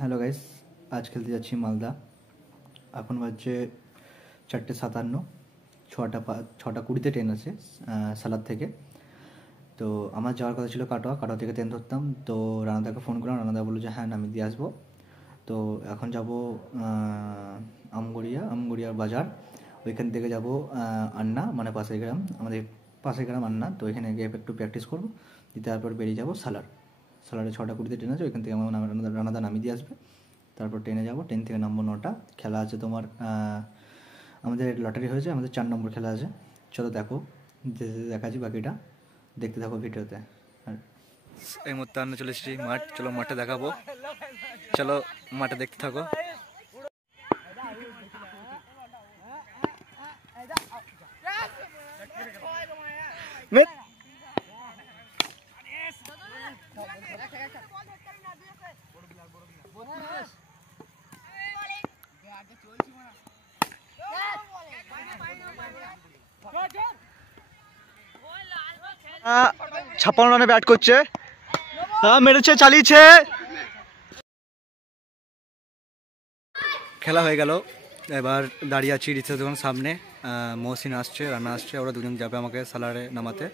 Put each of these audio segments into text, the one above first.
Hello guys, আজ খেলতে যাচ্ছি মালদা। এখন বাজছে 4:57, 6:20 ট্রেন আছে সালাদ থেকে। তো আমার যাওয়ার কথা ছিল কাটোয়া থেকে ট্রেন ধরতাম। তো রানাদাকে ফোন করলাম, রানাদা বললো যে হ্যাঁ নামিয়ে দিয়ে আসবো। তো এখন যাব আমগড়িয়া বাজার, ওইখান থেকে যাব আন্না, মানে পাশের গ্রাম, আমাদের পাশের গ্রাম আন্না। তো ওইখানে গিয়ে একটু প্র্যাকটিস করবো, তারপর বেরিয়ে যাবো সালারে 6:20 ট্রেন আছে, ওইখান থেকে আমার রানাদা নামিয়ে দিয়ে আসবে। তারপর ট্রেনে যাব, ট্রেন থেকে নামবো 9টা। খেলা আছে তোমার, আমাদের লটারি হয়েছে, আমাদের 4 নম্বর খেলা আছে। চলো দেখাচ্ছি বাকিটা, দেখতে থাকো ভিডিওতে। আর এই মুহূর্তে আমরা চলে এসেছি মাঠ, চলো মাঠে দেখাবো, চলো মাঠে দেখতে থাকো। ছাপ্পান্ন রানে ব্যাট করছে, মেরেছে, চালিয়েছে, খেলা হয়ে গেল। এবার দাঁড়িয়ে আছি রিচার্জ দোকান সামনে, মহসিন আসছে, রানা আসছে, ওরা দুজন যাবে আমাকে সালারে নামাতে।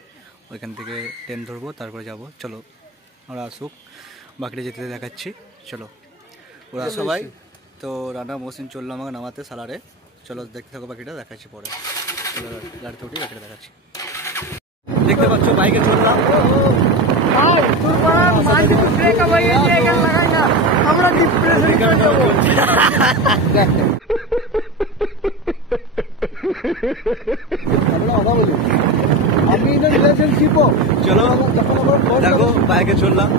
ওইখান থেকে ট্রেন ধরবো, তারপরে যাব। চলো ওরা আসুক, বাকিটা যেতে দেখাচ্ছি। চলো ওরা সবাই, তো রানা মহসিন চললো আমাকে নামাতে সালারে। চলো দেখতে থাকো, বাকিটা দেখাচ্ছি পরে। চলো গাড়িতে উঠি, বাকিটা দেখাচ্ছি। দেখতে পাচ্ছ বাইকে চললাম, চলো দেখো বাইকে চললাম।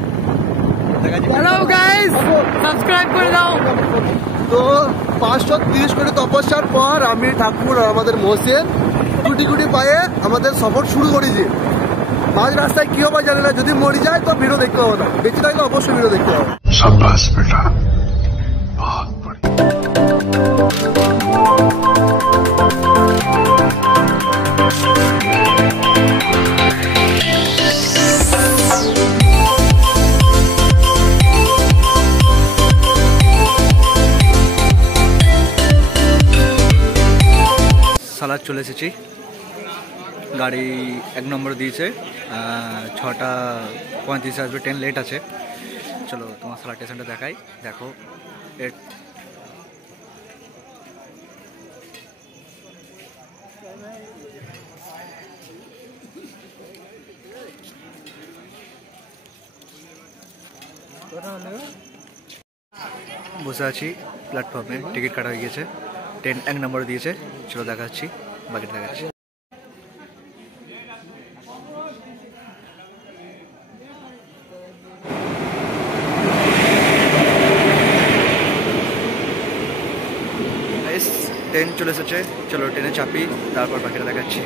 সাবস্ক্রাইব করে দাও। তো 530 কোটি তপস্যার পর আমি ঠাকুর আর আমাদের মহসিন গুটি পায়ে আমাদের সফর শুরু করেছি। মাঝ রাস্তায় কি হবে জানি না, যদি মরে যায় তো ভিডিও দেখতে হবে না, বেঁচে থাকলে অবশ্যই ভিডিও দেখতে হবে। শাবাশ বেটা, সালাদ চলে এসেছি, গাড়ি 1 নম্বর দিয়েছে, 6:35 আসবে, ট্রেন লেট আছে। চলো তোমার সালাদ স্টেশনটা দেখাই, দেখো। বসে আছি প্ল্যাটফর্মে, টিকিট কাটা হয়ে গেছে, ট্রেন 1 নম্বর দিয়েছে। চলো দেখাচ্ছি, বাকিটা দেখাচ্ছি। ট্রেন চলে এসেছে, চলো ট্রেনে চাপি, তারপর বাকিটা দেখাচ্ছি।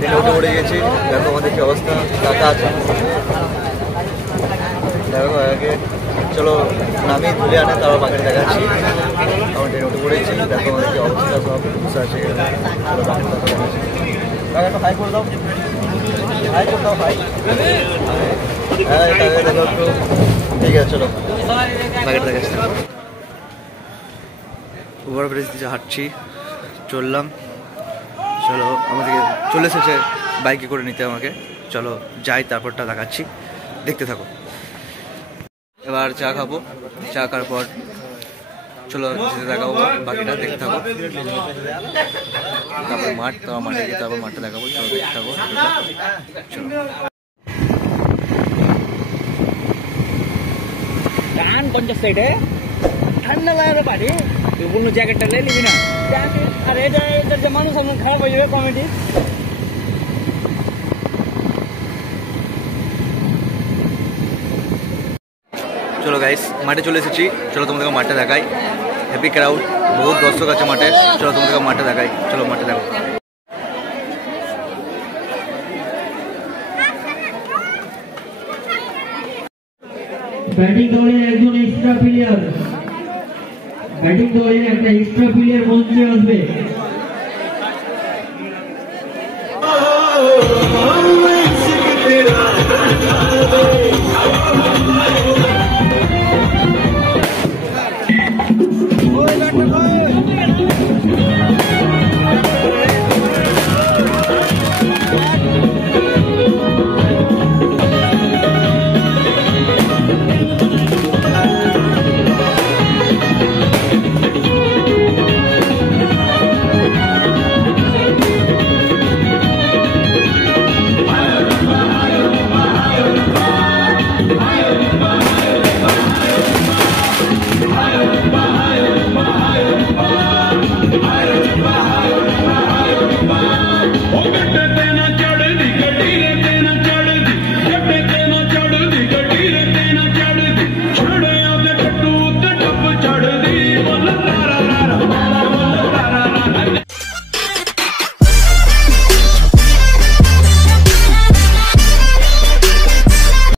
ট্রেনে উঠে গেছি, দেখো আমাদের কি অবস্থা, টাকা আছে দেখো আগে। চলো নামিয়ে তুলে আনে, তারপর বাকিটা দেখাচ্ছি। আমার ট্রেনে উঠে পড়েছি, দেখো আমাদের কি অবস্থা, সব বসে আছে। হাই করে দাও, হাই করে দাও, হাই। হ্যাঁ দেখো একটু, ঠিক আছে। চলো বাকিটা দেখাচ্ছি। ওভারব্রিজ দিয়ে হাঁটছি, চললাম। চলো আমাদেরকে চলে এসেছে বাইকে করে নিতে আমাকে। চলো যাই, তারপরটা দেখাচ্ছি, দেখতে থাকো। এবার চা খাবো, চা খাওয়ার পর চলো যেতে দেখাবো, বাকিটা দেখতে থাকো। তারপর মাঠ, তারপর মাঠে গিয়ে তারপর মাঠটা দেখাবো। চলো দেখতে থাকো, চলো। ঠান্ডা লাগে পারি, অন্য জ্যাকেটটা নিয়ে নিবি না। আর এটার যে মানুষ খারাপ হয়ে যাবে কমেডি। চলো গাইস, মাঠে চলে এসেছি, চলো তোমাদেরকে মাঠটা দেখাই। হ্যাপি ক্রাউড, বহুত দর্শক আছে মাঠে। চলো তোমাদেরকে মাঠটা দেখাই, চলো মাঠে দেখো। ব্যাটিং দলের একজন এক্সট্রা প্লেয়ার, ব্যাটিং দলের একটা এক্সট্রা প্লেয়ার মঞ্চে আসবে। Oh, প্রথম